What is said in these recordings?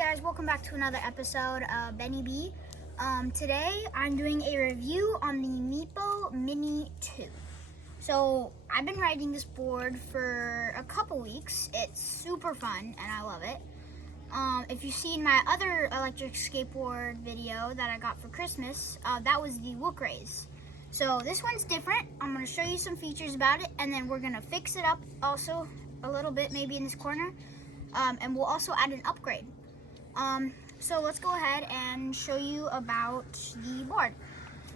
guys, welcome back to another episode of Benny B. Today I'm doing a review on the Meepo Mini 2. So I've been riding this board for a couple weeks. It's super fun and I love it. If you've seen my other electric skateboard video that I got for Christmas, that was the Wook Rays. So this one's different. I'm going to show you some features about it, and then we're going to fix it up also a little bit, maybe in this corner. And we'll also add an upgrade. So let's go ahead and show you about the board.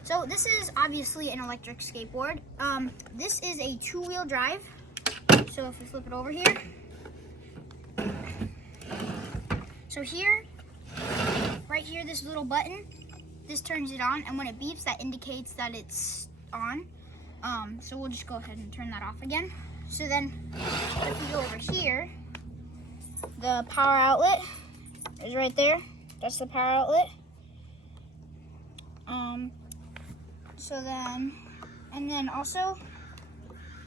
So this is obviously an electric skateboard. This is a two-wheel drive. So if we flip it over here. So here, right here, this little button, this turns it on, and when it beeps, that indicates that it's on. So we'll just go ahead and turn that off again. So then if we go over here, the power outlet is right there. That's the power outlet. And then also,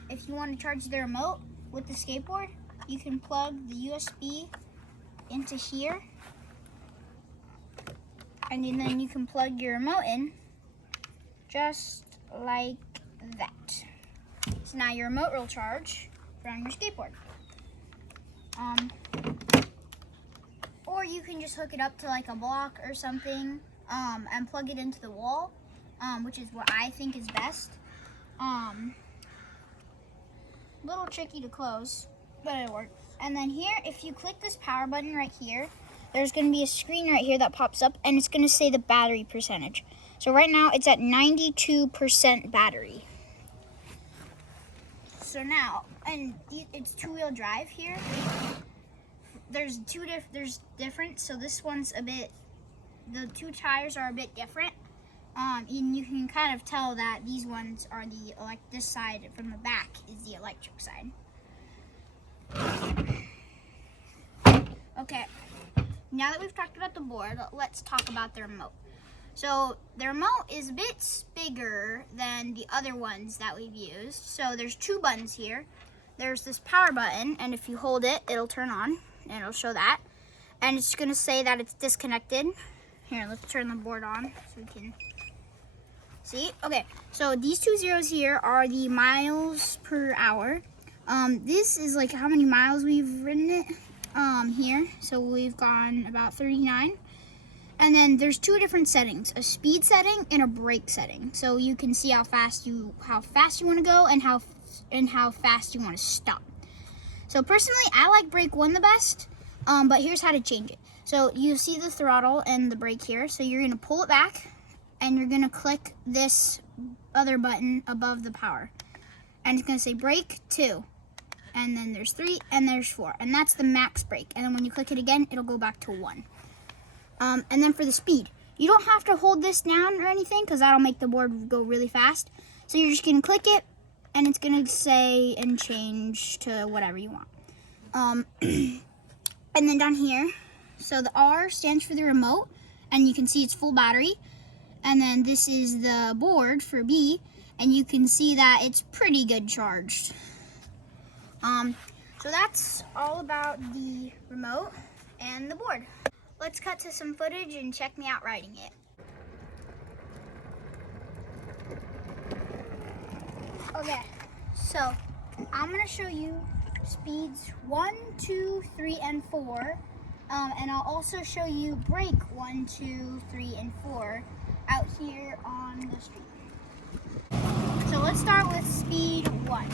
if you want to charge the remote with the skateboard, you can plug the USB into here, and then you can plug your remote in just like that. So now your remote will charge from your skateboard. Or you can just hook it up to like a block or something and plug it into the wall, which is what I think is best. Little tricky to close, but it works. And then here, if you click this power button right here, there's going to be a screen right here that pops up, and it's going to say the battery percentage. So right now it's at 92% battery. So now, and it's two-wheel drive here. There's different. So this one's a bit, the two tires are a bit different. And you can kind of tell that these ones are this side from the back is the electric side. Okay, now that we've talked about the board, let's talk about the remote. So the remote is a bit bigger than the other ones that we've used. So there's two buttons here. There's this power button, and if you hold it, it'll turn on, and it'll show that. And it's gonna say that it's disconnected. Here, let's turn the board on so we can see. Okay, so these two zeros here are the miles per hour. This is like how many miles we've ridden it here. So we've gone about 39. And then there's two different settings, a speed setting and a brake setting. So you can see how fast you want to go and how fast you want to stop. So personally, I like brake 1 the best, but here's how to change it. So you see the throttle and the brake here. So you're going to pull it back, and you're going to click this other button above the power. And it's going to say brake 2. And then there's 3 and there's 4. And that's the max brake. And then when you click it again, it'll go back to 1. And then for the speed, you don't have to hold this down or anything, because that'll make the board go really fast. So you're just going to click it, and it's going to say and change to whatever you want. And then down here, so the R stands for the remote, and you can see it's full battery. And then this is the board for B, and you can see that it's pretty good charged. So that's all about the remote and the board. Let's cut to some footage and check me out riding it. Okay, so I'm gonna show you speeds 1, 2, 3, and 4. And I'll also show you brake 1, 2, 3, and 4 out here on the street. So let's start with speed 1.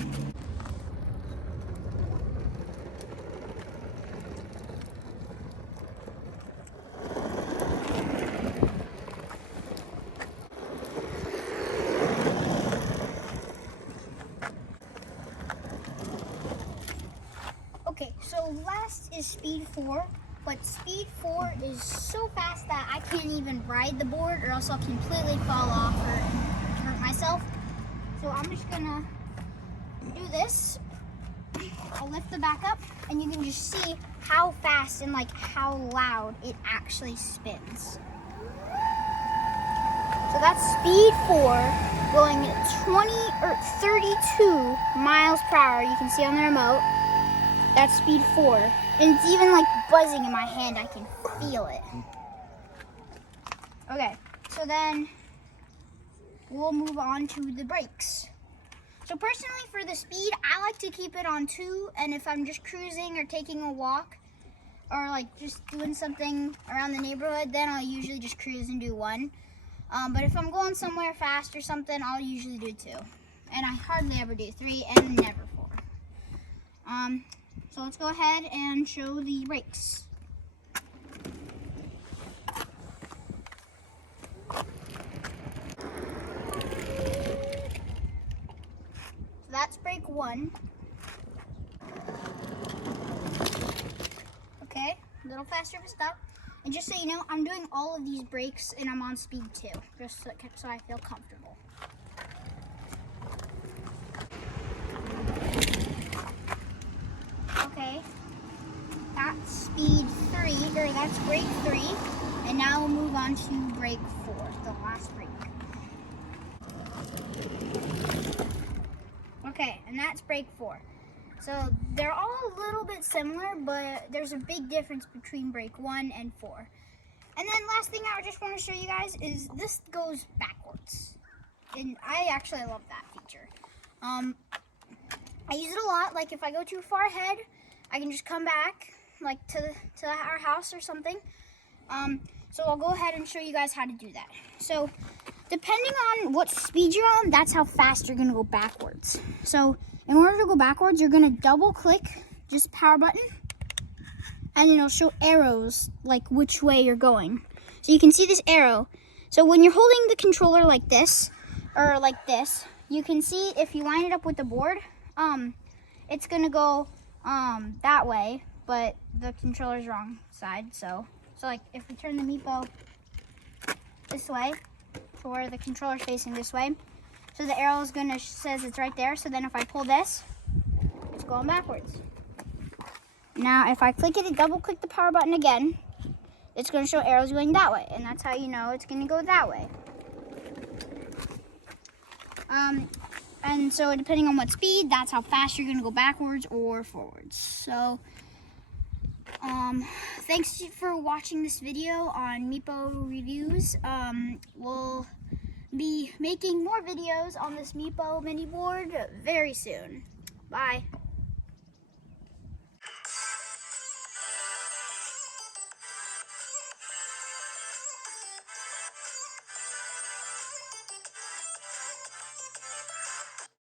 Okay, so last is speed 4, but speed 4 is so fast that I can't even ride the board, or else I'll completely fall off or hurt myself. So I'm just gonna do this. I'll lift the back up, and you can just see how fast and like how loud it actually spins. So that's speed 4 going 20 or 32 miles per hour. You can see on the remote. That's speed 4. And it's even like buzzing in my hand. I can feel it. Okay, so then we'll move on to the brakes. So personally for the speed, I like to keep it on 2, and if I'm just cruising or taking a walk or like just doing something around the neighborhood, then I'll usually just cruise and do 1. But if I'm going somewhere fast or something, I'll usually do 2. And I hardly ever do 3 and never 4. So let's go ahead and show the brakes. So that's brake 1. Okay, a little faster of a stop. And just so you know, I'm doing all of these brakes and I'm on speed 2, just so I feel comfortable. Okay, that's speed 3, or that's brake 3. And now we'll move on to brake 4, the last brake. Okay, and that's brake 4. So they're all a little bit similar, but there's a big difference between brake 1 and 4. And then last thing I just want to show you guys is this goes backwards. And I actually love that feature. I use it a lot. Like if I go too far ahead, I can just come back like to our house or something. So I'll go ahead and show you guys how to do that. So depending on what speed you're on, that's how fast you're gonna go backwards. So in order to go backwards, you're gonna double click just power button, and then it'll show arrows like which way you're going. So you can see this arrow. So when you're holding the controller like this, or like this, you can see if you line it up with the board, it's gonna go that way, but the controller's wrong side. So like if we turn the Meepo this way, to where the controller's facing this way, so the arrow is gonna says it's right there. So then if I pull this, it's going backwards. Now if I click it and double click the power button again, it's gonna show arrows going that way, and that's how you know it's gonna go that way. And so depending on what speed, that's how fast you're gonna go backwards or forwards. So thanks for watching this video on Meepo reviews. We'll be making more videos on this Meepo mini board very soon. Bye.